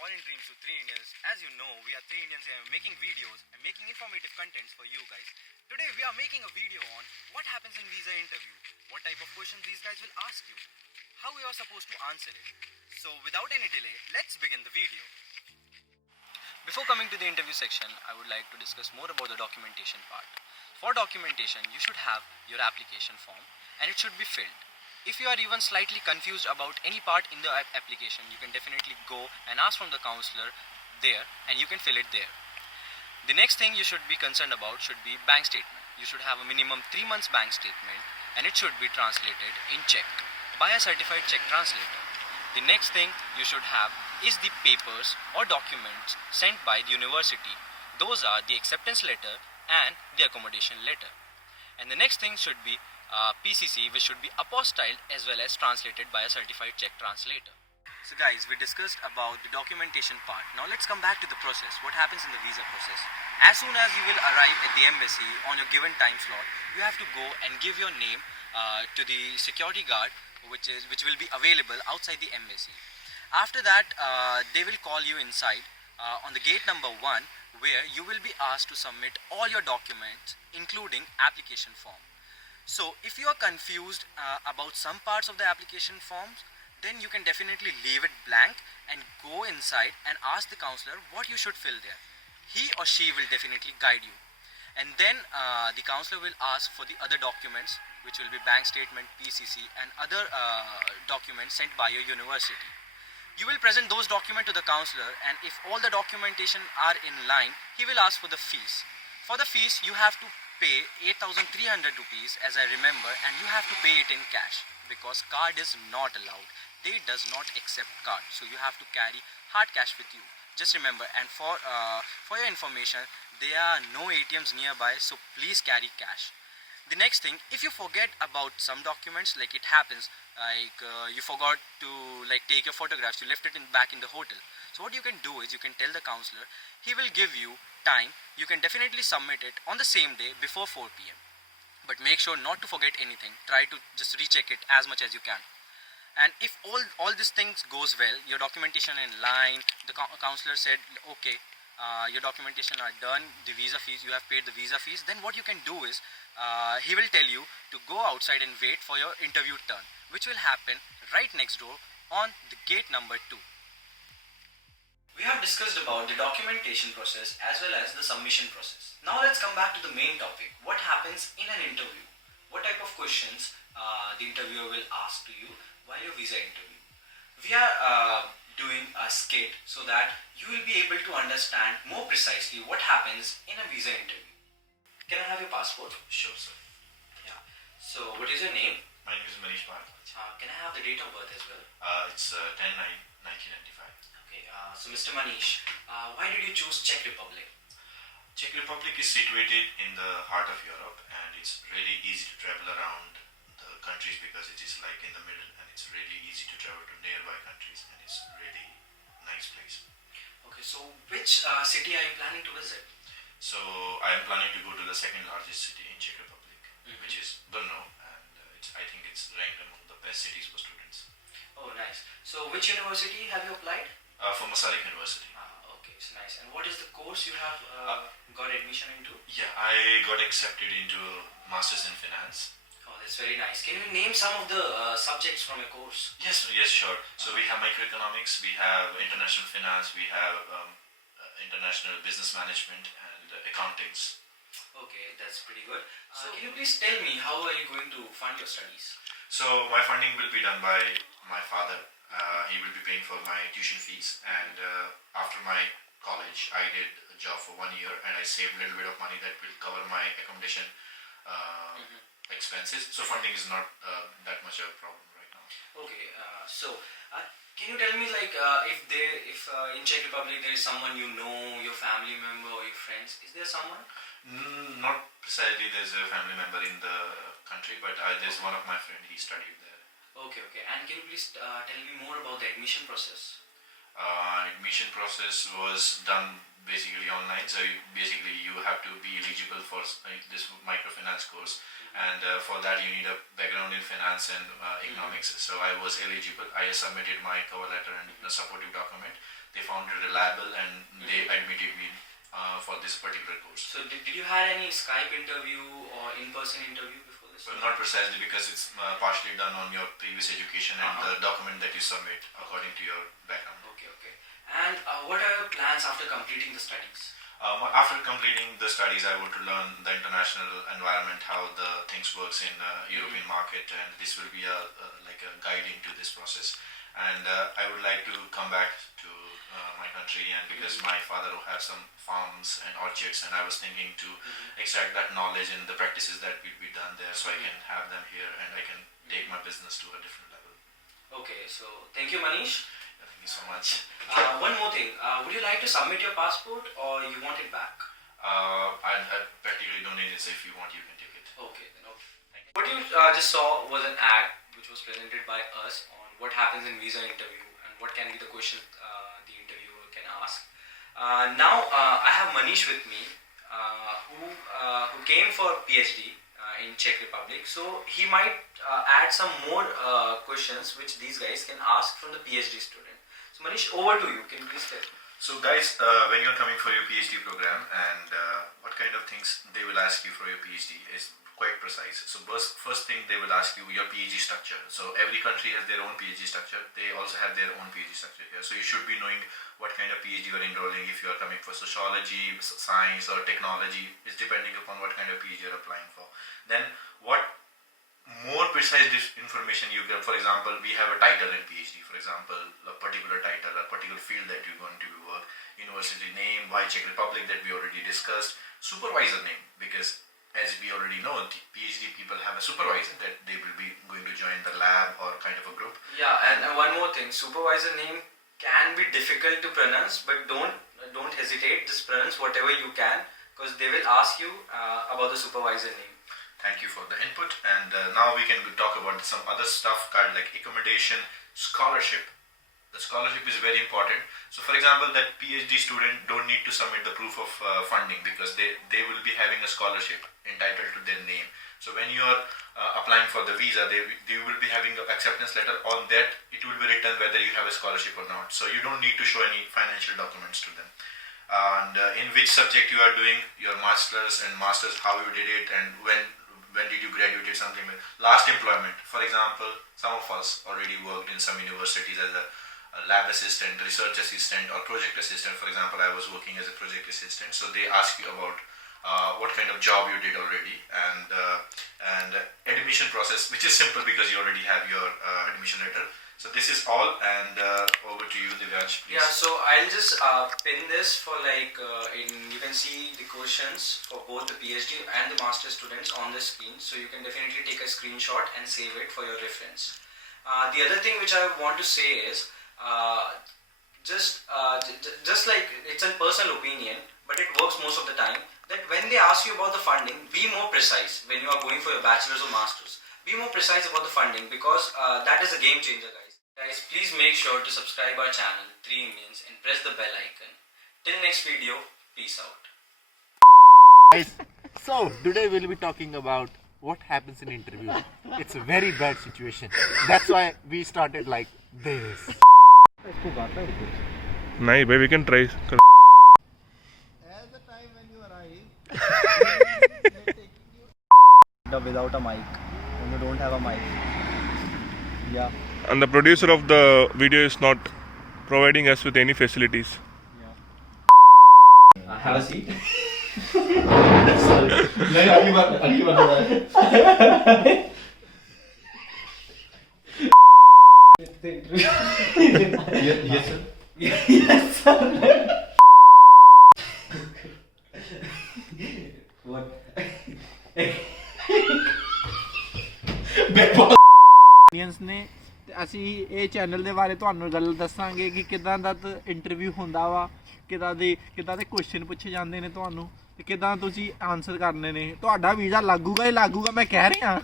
Foreign Dreams with 3 Indians. As you know, we are 3 Indians and making videos and making informative contents for you guys. Today we are making a video on what happens in visa interview, what type of questions these guys will ask you, how you are supposed to answer it. So without any delay, let's begin the video. Before coming to the interview section, I would like to discuss more about the documentation part. For documentation, you should have your application form and it should be filled. If you are even slightly confused about any part in the application, you can definitely go and ask from the counselor there and you can fill it there. The next thing you should be concerned about should be bank statement. You should have a minimum 3 months bank statement and it should be translated in Czech by a certified Czech translator. The next thing you should have is the papers or documents sent by the university. Those are the acceptance letter and the accommodation letter. And the next thing should be PCC, which should be apostilled as well as translated by a certified Czech translator. So guys, we discussed about the documentation part. Now let's come back to the process. What happens in the visa process? As soon as you will arrive at the embassy on your given time slot, you have to go and give your name to the security guard which will be available outside the embassy. After that, they will call you inside on the gate number 1, where you will be asked to submit all your documents including application form. So if you are confused about some parts of the application forms, then you can definitely leave it blank and go inside and ask the counselor what you should fill there. He or she will definitely guide you. And then the counselor will ask for the other documents, which will be bank statement, PCC and other documents sent by your university. You will present those documents to the counselor, and if all the documentation are in line, he will ask for the fees. For the fees, you have to pay 8,300 rupees as I remember, and you have to pay it in cash because card is not allowed. They does not accept card, so you have to carry hard cash with you. Just remember, and for your information, there are no ATMs nearby, so please carry cash. The next thing, if you forget about some documents, like it happens, like you forgot to take your photographs, you left it back in the hotel. So what you can do is you can tell the counselor, he will give you time. You can definitely submit it on the same day before 4 p.m. But make sure not to forget anything. Try to just recheck it as much as you can. And if all these things goes well, your documentation in line, the counselor said, okay, your documentation are done, the visa fees, you have paid the visa fees, then what you can do is, he will tell you to go outside and wait for your interview turn, which will happen right next door on the gate number 2. We have discussed about the documentation process as well as the submission process. Now let's come back to the main topic. What happens in an interview? What type of questions the interviewer will ask to you while your visa interview? We are doing a skit so that you will be able to understand more precisely what happens in a visa interview. Can I have your passport? Sure, sir. Yeah. So what is your name? My name is Manish Bharadwaj. Can I have the date of birth as well? It's 10/9/1995. Okay. So Mr. Manish, why did you choose Czech Republic? Czech Republic is situated in the heart of Europe, and it's really easy to travel around the countries because it is like in the middle, and it's really easy to travel to nearby countries, and it's really nice place. Okay. So which city are you planning to visit? So I am planning to go to the second largest city in Czech Republic, which is Brno, and I think it's ranked among the best cities for students. Oh, nice. So which university have you applied? For Masaryk University. Okay, it's nice. And what is the course you have got admission into? Yeah, I got accepted into Masters in Finance. Oh, that's very nice. Can you name some of the subjects from your course? Yes, sure. So we have microeconomics, we have international finance, we have international business management and accountings. Okay, that's pretty good. So can you please tell me how are you going to fund your studies? So my funding will be done by my father. He will be paying for my tuition fees, and after my college I did a job for 1 year and I saved a little bit of money that will cover my accommodation expenses. So funding is not that much of a problem right now. Okay, so can you tell me if in Czech Republic there is someone you know, your family member or your friends, is there someone? Not precisely there's a family member in the country, but there's one of my friend, he studied there. Okay. And can you please tell me more about the admission process? Admission process was done basically online. So you have to be eligible for this microfinance course, and for that you need a background in finance and economics. So I was eligible. I submitted my cover letter and a supportive document. They found it reliable and they admitted me for this particular course. So did you had any Skype interview or in-person interview before this? Well, not precisely, because it's partially done on your previous education and the document that you submit according to your background. Okay. And what are your plans after completing the studies? After completing the studies, I want to learn the international environment, how the things works in European market, and this will be like a guiding to this process. And I would like to come back to my country, and because my father has some farms and orchards, and I was thinking to extract that knowledge and the practices that will be done there, so I can have them here and I can take my business to a different level. Okay, so thank you, Manish. Thank you so much. One more thing, would you like to submit your passport or you want it back? I practically don't need it, so if you want, you can take it. Okay, then okay. What you just saw was an ad which was presented by us on what happens in visa interview and what can be the questions the interviewer can ask. Now I have Manish with me, who came for PhD in Czech Republic. So he might add some more questions which these guys can ask from the PhD student. So Manish, over to you. Can you please tell? So guys, when you're coming for your PhD program, and what kind of things they will ask you for your PhD is quite precise. So first thing they will ask you your PhD structure. So every country has their own PhD structure. They also have their own PhD structure here. So you should be knowing what kind of PhD you are enrolling. If you are coming for sociology, science, or technology, it's depending upon what kind of PhD you're applying for. Then what more precise information you get. For example, we have a title in PhD. For example, a particular title, a particular field that you're going to work, university name, why Czech Republic, that we already discussed, supervisor name, because as we already know, PhD people have a supervisor that they will be going to join the lab or kind of a group. Yeah, and one more thing, supervisor name can be difficult to pronounce, but don't hesitate, just pronounce whatever you can, because they will ask you about the supervisor name. Thank you for the input, and now we can talk about some other stuff called like accommodation, scholarship. The scholarship is very important. So for example, that PhD student don't need to submit the proof of funding, because they will be having a scholarship entitled to their name. So when you are applying for the visa, they will be having an acceptance letter. On that, it will be written whether you have a scholarship or not. So you don't need to show any financial documents to them. And in which subject you are doing your masters, how you did it, and when did you graduate, something like last employment. For example, some of us already worked in some universities as a lab assistant, research assistant, or project assistant. For example, I was working as a project assistant. So they ask you about what kind of job you did already, and admission process, which is simple because you already have your admission letter. So this is all, and over to you, Divyansh, please. Yeah, so I'll just pin this for like, you can see the questions for both the PhD and the master students on the screen. So you can definitely take a screenshot and save it for your reference. The other thing which I want to say is, just like it's a personal opinion, but it works most of the time, that when they ask you about the funding, be more precise when you are going for your bachelor's or master's. Be more precise about the funding, because that is a game changer, guys. Guys, please make sure to subscribe our channel 3 Indians and press the bell icon. Till next video, peace out. Guys, so today we'll be talking about what happens in interview. It's a very bad situation. That's why we started like this. नहीं भाई, we can try. As the time when you arrive, without a mic, when you don't have a mic. Yeah. And the producer of the video is not providing us with any facilities. Have a seat. yes sir. Yes, sir. What? Audience ਨੇ ਅਸੀਂ ਇਹ channel ਦੇ ਬਾਰੇ ਤੁਹਾਨੂੰ ਗੱਲ ਦੱਸਾਂਗੇ ਕਿ ਕਿਦਾਂ ਦਾ ਇੰਟਰਵਿਊ ਹੁੰਦਾ ਵਾ, ਕਿਦਾਂ ਦੇ ਕੁਐਸਚਨ ਪੁੱਛੇ ਜਾਂਦੇ ਨੇ ਤੁਹਾਨੂੰ, ਤੇ ਕਿਦਾਂ ਤੁਸੀਂ ਆਨਸਰ ਕਰਨੇ ਨੇ। ਤੁਹਾਡਾ ਵੀਜ਼ਾ ਲੱਗੂਗਾ ਹੀ ਲੱਗੂਗਾ, ਮੈਂ ਕਹਿ ਰਿਹਾ।